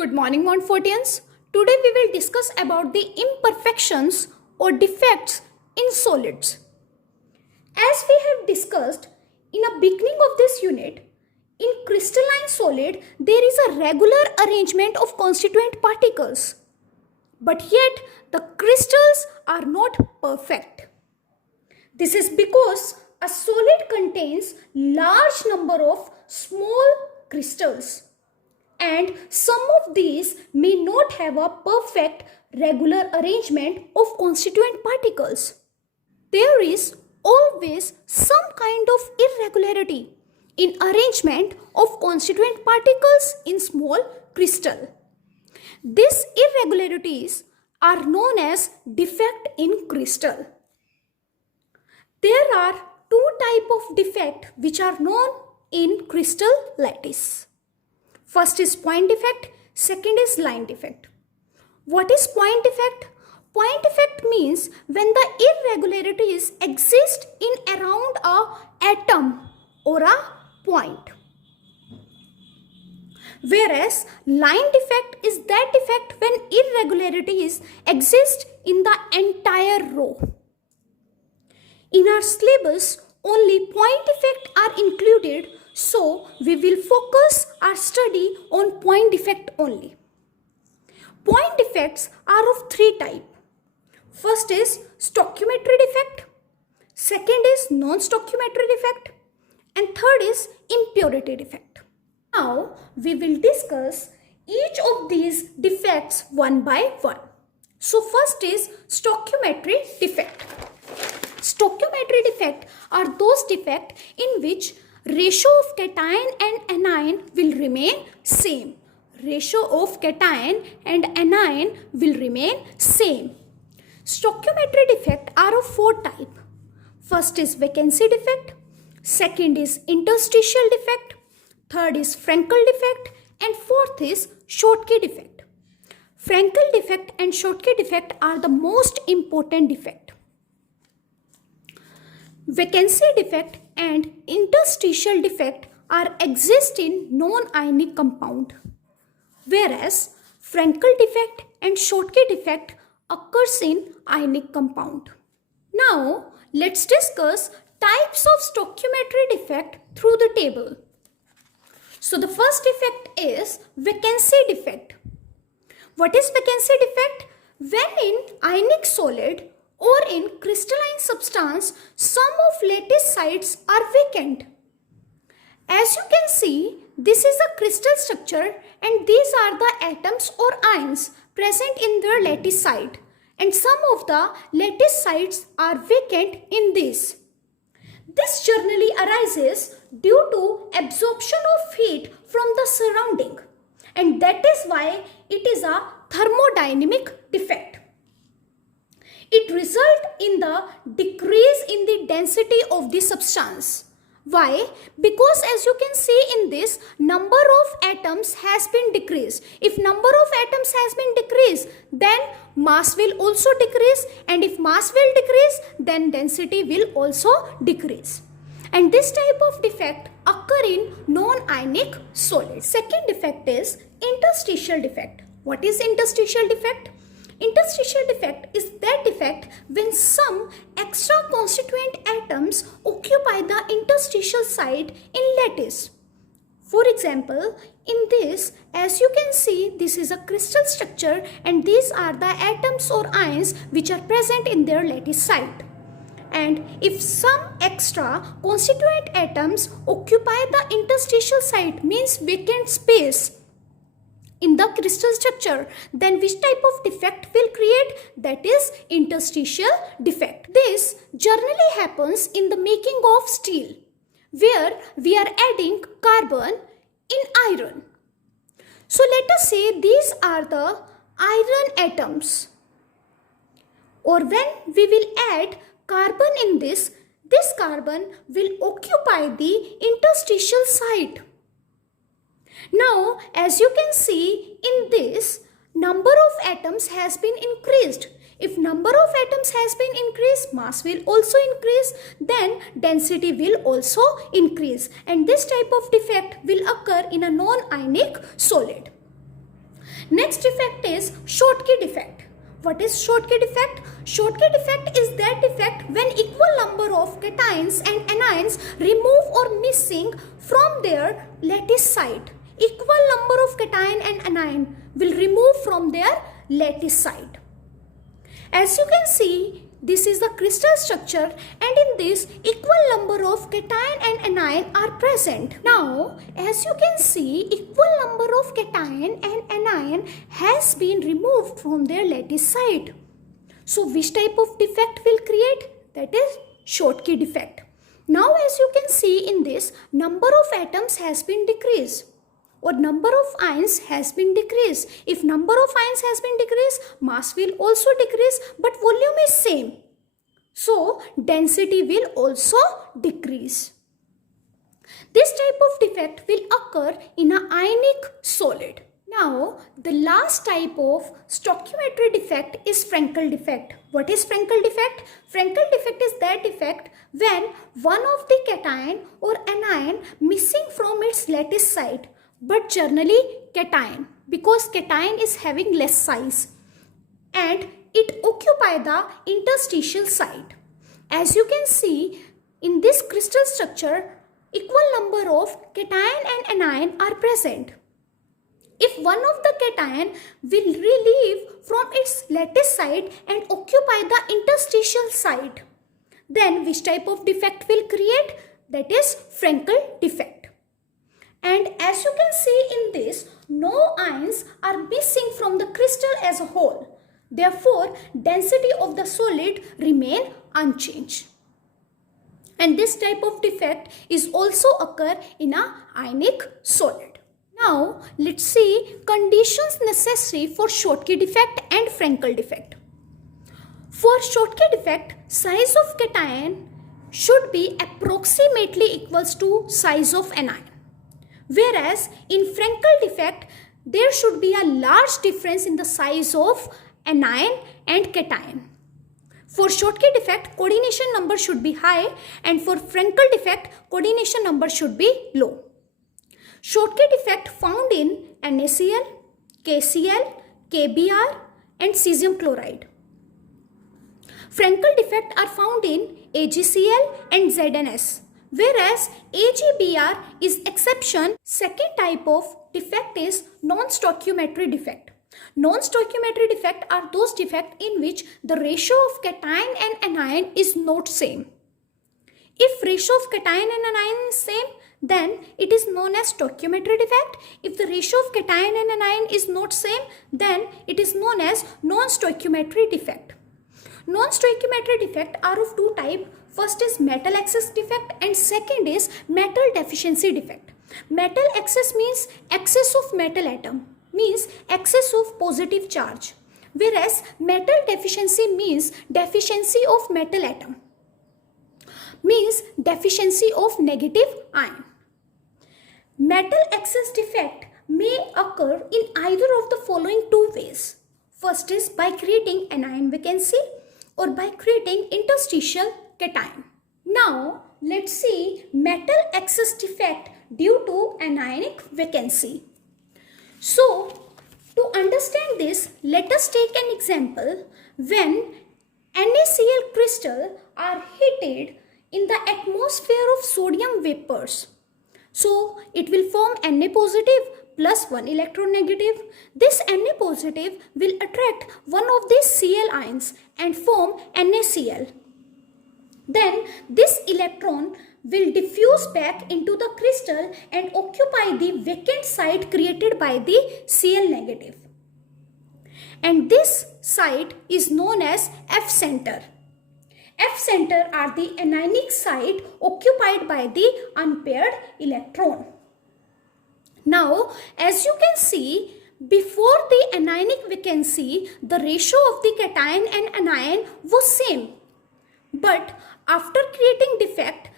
Good morning, Montfortians. Today we will discuss about the imperfections or defects in solids. As we have discussed in the beginning of this unit, in crystalline solid there is a regular arrangement of constituent particles. But yet the crystals are not perfect. This is because a solid contains large number of small crystals. And some of these may not have a perfect regular arrangement of constituent particles. There is always some kind of irregularity in arrangement of constituent particles in small crystal. These irregularities are known as defect in crystal. There are two types of defect which are known in crystal lattice. First is point defect, second is line defect. What is point defect? Point defect means when the irregularities exist in around a atom or a point. Whereas line defect is that defect when irregularities exist in the entire row. In our syllabus, only point defect are included, so we will focus our study on point defect only. Point defects are of three types. First is stoichiometry defect, second is non-stoichiometry defect, and third is impurity defect. Now we will discuss each of these defects one by one. So first is stoichiometry defect. Stoichiometry defect are those defects in which ratio of cation and anion will remain same. Ratio of cation and anion will remain same. Stoichiometry defect are of four types. First is vacancy defect, second is interstitial defect, third is Frankel defect, and fourth is Schottky defect. Frankel defect and Schottky defect are the most important defect. Vacancy defect and interstitial defect are exist in non-ionic compound, whereas Frankel defect and Schottky defect occurs in ionic compound. Now let's discuss types of stoichiometry defect through the table. So the first defect is vacancy defect. What is vacancy defect? When in ionic solid or in crystalline substance, some of lattice sites are vacant. As you can see, this is a crystal structure and these are the atoms or ions present in their lattice site, and some of the lattice sites are vacant in this. This generally arises due to absorption of heat from the surrounding, and that is why it is a thermodynamic defect. It results in the decrease in the density of the substance. Why? Because as you can see in this, number of atoms has been decreased. If number of atoms has been decreased, then mass will also decrease, and if mass will decrease, then density will also decrease. And this type of defect occur in non-ionic solids. Second defect is interstitial defect. What is interstitial defect? Interstitial defect is that defect when some extra constituent atoms occupy the interstitial site in lattice. For example, in this, as you can see, this is a crystal structure and these are the atoms or ions which are present in their lattice site. And if some extra constituent atoms occupy the interstitial site, means vacant space in the crystal structure, then which type of defect will create? That is interstitial defect. This generally happens in the making of steel, where we are adding carbon in iron. So let us say these are the iron atoms, or when we will add carbon in this carbon will occupy the interstitial site. Now, as you can see in this, number of atoms has been increased. If number of atoms has been increased, mass will also increase, then density will also increase. And this type of defect will occur in a non-ionic solid. Next defect is Schottky defect. What is Schottky defect? Schottky defect is that defect when equal number of cations and anions remove or missing from their lattice site. Equal number of cation and anion will remove from their lattice site. As you can see, this is the crystal structure, and in this equal number of cation and anion are present. Now, as you can see, equal number of cation and anion has been removed from their lattice site. So, which type of defect will create? That is Schottky defect. Now, as you can see in this, number of atoms has been decreased, or number of ions has been decreased. If number of ions has been decreased, mass will also decrease, but volume is same. So, density will also decrease. This type of defect will occur in an ionic solid. Now, the last type of stoichiometry defect is Frankel defect. What is Frankel defect? Frankel defect is that defect when one of the cation or anion missing from its lattice site, but generally cation, because cation is having less size and it occupy the interstitial site. As you can see in this crystal structure, equal number of cation and anion are present. If one of the cation will relieve from its lattice site and occupy the interstitial site, then which type of defect will create? That is Frankel defect. And as you can see in this, no ions are missing from the crystal as a whole. Therefore, density of the solid remain unchanged. And this type of defect is also occur in a ionic solid. Now, let's see conditions necessary for Schottky defect and Frankel defect. For Schottky defect, size of cation should be approximately equals to size of anion. Whereas in Frankel defect, there should be a large difference in the size of anion and cation. For Schottky defect, coordination number should be high, and for Frankel defect, coordination number should be low. Schottky defect found in NaCl, KCl, KBr and cesium chloride. Frankel defect are found in AgCl and ZnS. Whereas AgBr is exception. Second type of defect is non-stoichiometry defect. Non-stoichiometry defect are those defects in which the ratio of cation and anion is not same. If ratio of cation and anion is same, then it is known as stoichiometry defect. If the ratio of cation and anion is not same, then it is known as non-stoichiometry defect. Non-stoichiometry defect are of two types. First is metal excess defect and second is metal deficiency defect. Metal excess means excess of metal atom, means excess of positive charge. Whereas metal deficiency means deficiency of metal atom, means deficiency of negative ion. Metal excess defect may occur in either of the following two ways. First is by creating anion vacancy or by creating interstitial cation. Now, let's see metal excess defect due to anionic vacancy. So, to understand this, let us take an example when NaCl crystal are heated in the atmosphere of sodium vapors. So, it will form Na positive plus 1 electron negative. This Na positive will attract one of these Cl ions and form NaCl. Then this electron will diffuse back into the crystal and occupy the vacant site created by the Cl negative. And this site is known as F center. F center are the anionic site occupied by the unpaired electron. Now, as you can see, before the anionic vacancy, the ratio of the cation and anion was same. But after creating defect,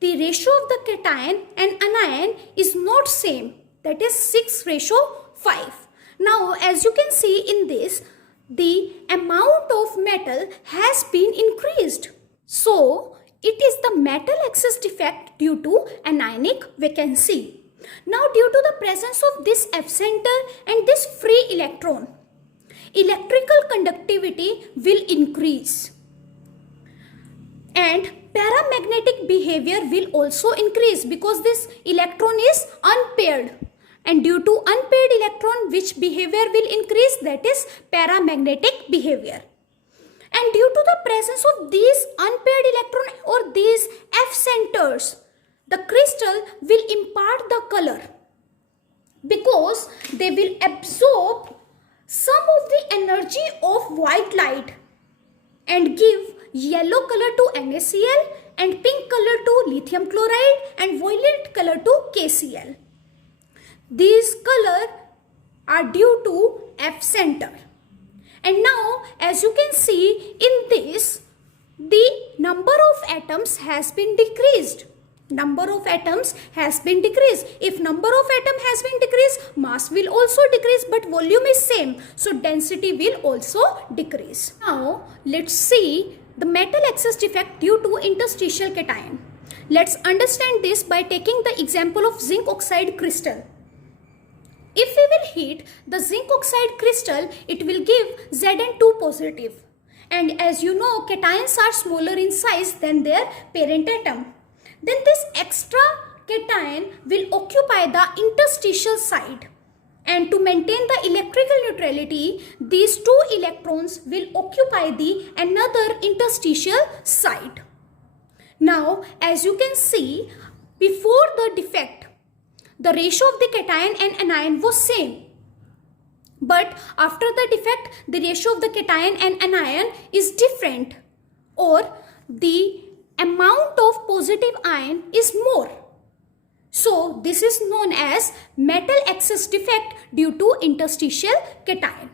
the ratio of the cation and anion is not same. That is 6:5. Now, as you can see in this, the amount of metal has been increased. So, it is the metal excess defect due to anionic vacancy. Now, due to the presence of this F center and this free electron, electrical conductivity will increase and paramagnetic behavior will also increase because this electron is unpaired, and due to unpaired electron, which behavior will increase? That is paramagnetic behavior. And due to the presence of these unpaired electron or these F centers, the crystal will impart the color because they will absorb some of the energy of white light and give yellow color to NaCl and pink color to lithium chloride and violet color to KCl. These color are due to F center. And now, as you can see in this, the number of atoms has been decreased. Number of atoms has been decreased. If number of atom has been decreased, mass will also decrease, but volume is same. So density will also decrease. Now, let's see the metal excess defect due to interstitial cation. Let's understand this by taking the example of zinc oxide crystal. If we will heat the zinc oxide crystal, it will give Zn2 positive. And as you know, cations are smaller in size than their parent atom. Then this extra cation will occupy the interstitial side. And to maintain the electrical neutrality, these two electrons will occupy the another interstitial side. Now, as you can see, before the defect, the ratio of the cation and anion was same. But after the defect, the ratio of the cation and anion is different, or the amount of positive ion is more. So this is known as metal excess defect due to interstitial cation.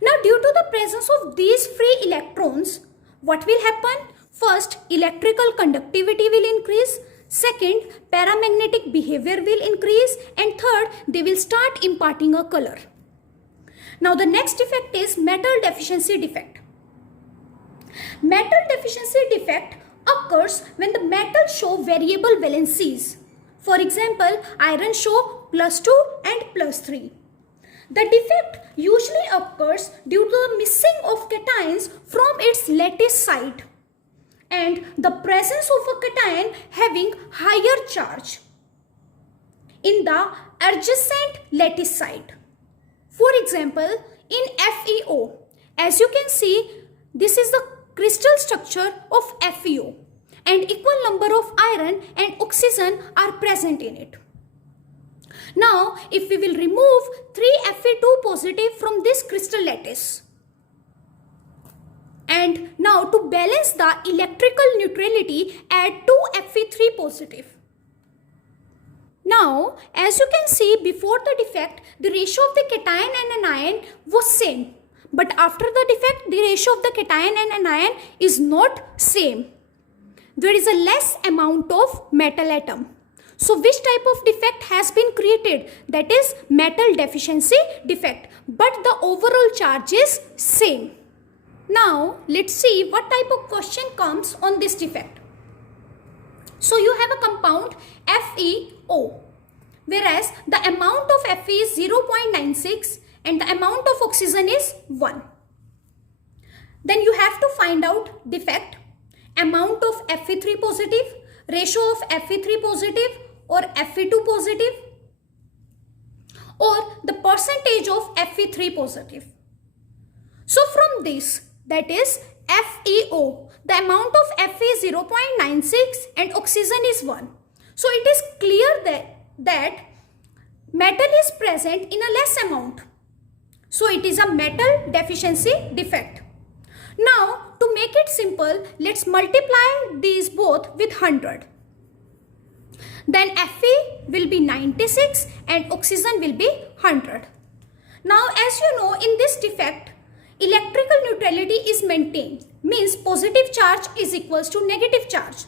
Now, due to the presence of these free electrons, what will happen? First, electrical conductivity will increase. Second, paramagnetic behavior will increase. And third, they will start imparting a color. Now, the next defect is metal deficiency defect. Metal deficiency defect occurs when the metal show variable valencies. For example, iron show +2 and +3. The defect usually occurs due to the missing of cations from its lattice site and the presence of a cation having higher charge in the adjacent lattice site. For example, in FeO, as you can see, this is the crystal structure of FeO and equal number of iron and oxygen are present in it. Now, if we will remove 3 Fe2 positive from this crystal lattice, and now to balance the electrical neutrality, add 2 Fe3 positive. Now, as you can see, before the defect, the ratio of the cation and anion was same. But after the defect, the ratio of the cation and anion is not same. There is a less amount of metal atom. So which type of defect has been created? That is metal deficiency defect. But the overall charge is same. Now, let's see what type of question comes on this defect. So you have a compound FeO, whereas the amount of Fe is 0.96 and the amount of oxygen is 1. Then you have to find out defect, amount of Fe3 positive, ratio of Fe3 positive or Fe2 positive, or the percentage of Fe3 positive. So from this, that is FeO, the amount of Fe is 0.96 and oxygen is 1. So it is clear that metal is present in a less amount. So it is a metal deficiency defect. Now, to make it simple, let's multiply these both with 100. Then Fe will be 96 and oxygen will be 100. Now, as you know, in this defect, electrical neutrality is maintained. Means positive charge is equals to negative charge.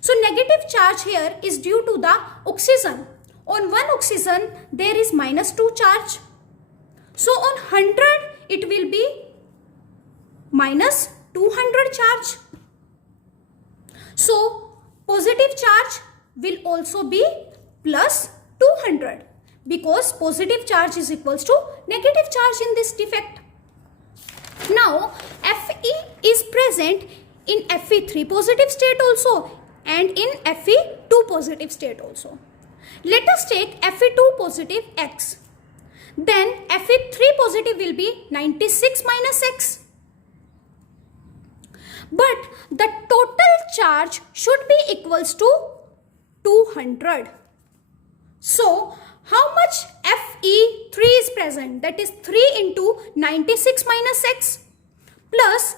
So negative charge here is due to the oxygen. On one oxygen, there is -2 charge. So on 100, it will be -200 charge. So positive charge will also be +200 because positive charge is equals to negative charge in this defect. Now Fe is present in Fe3 positive state also and in Fe2 positive state also. Let us take Fe2 positive X. Then Fe3 positive will be 96 minus X. But the total charge should be equals to 200. So how much Fe3 is present? That is 3 into 96 minus X plus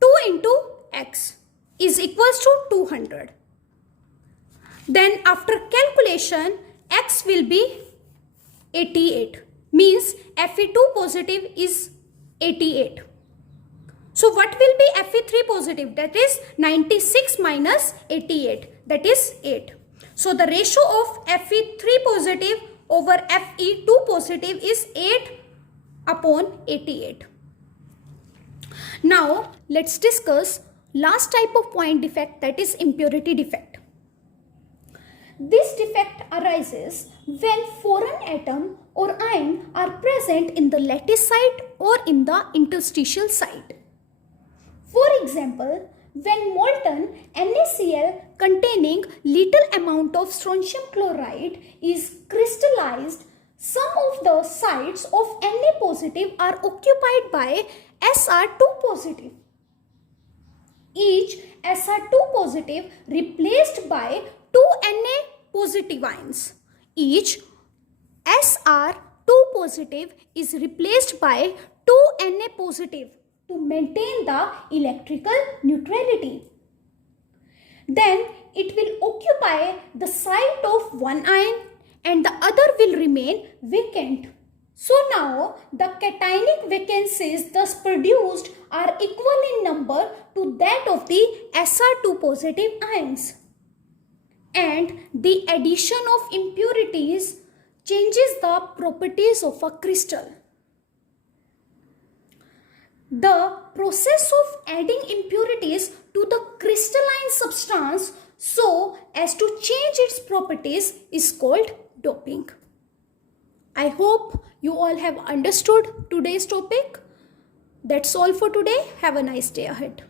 2 into X is equals to 200. Then after calculation, X will be 88. Means Fe2 positive is 88. So what will be Fe3 positive? That is 96 minus 88. That is 8. So the ratio of Fe3 positive over Fe2 positive is 8 upon 88. Now let's discuss last type of point defect, that is impurity defect. This defect arises when foreign atom or ion are present in the lattice site or in the interstitial site. For example, when molten NaCl containing little amount of strontium chloride is crystallized, some of the sites of Na positive are occupied by Sr2 positive. Each Sr2 positive replaced by 2 Na positive ions. Each Sr2 positive is replaced by 2 Na positive to maintain the electrical neutrality. Then it will occupy the site of one ion and the other will remain vacant. So now the cationic vacancies thus produced are equal in number to that of the Sr2 positive ions. And the addition of impurities changes the properties of a crystal. The process of adding impurities to the crystalline substance so as to change its properties is called doping. I hope you all have understood today's topic. That's all for today. Have a nice day ahead.